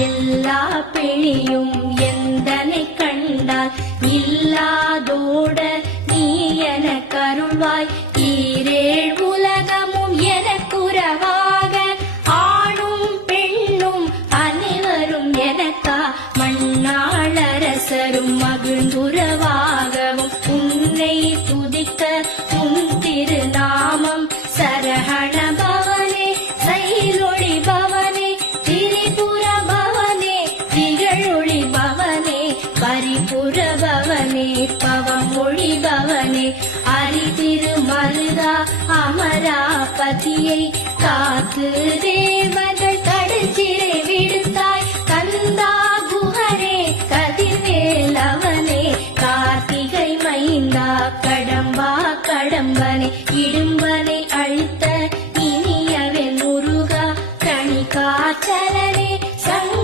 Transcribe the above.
எல்லா பிணியும் எந்தனை கண்டால் இல்லாதோட நீ என கருள்வாய். ஈரேழ் உலகமும் எனக்குறவாக ஆணும் பெண்ணும் அனைவரும் எனக்கா மண்ணாளரசரும் மகிழ்ந்துறவாகவும் உன்னை துதிக்க உன் திருநாமம் சரஹண பவனே சைலொளி பவனே திரிபுர பவனே திகழொளி பவனே பரிபுர பவனே பவமொழி பவனே அரிதிரு மருதா அமராபதியை காத்து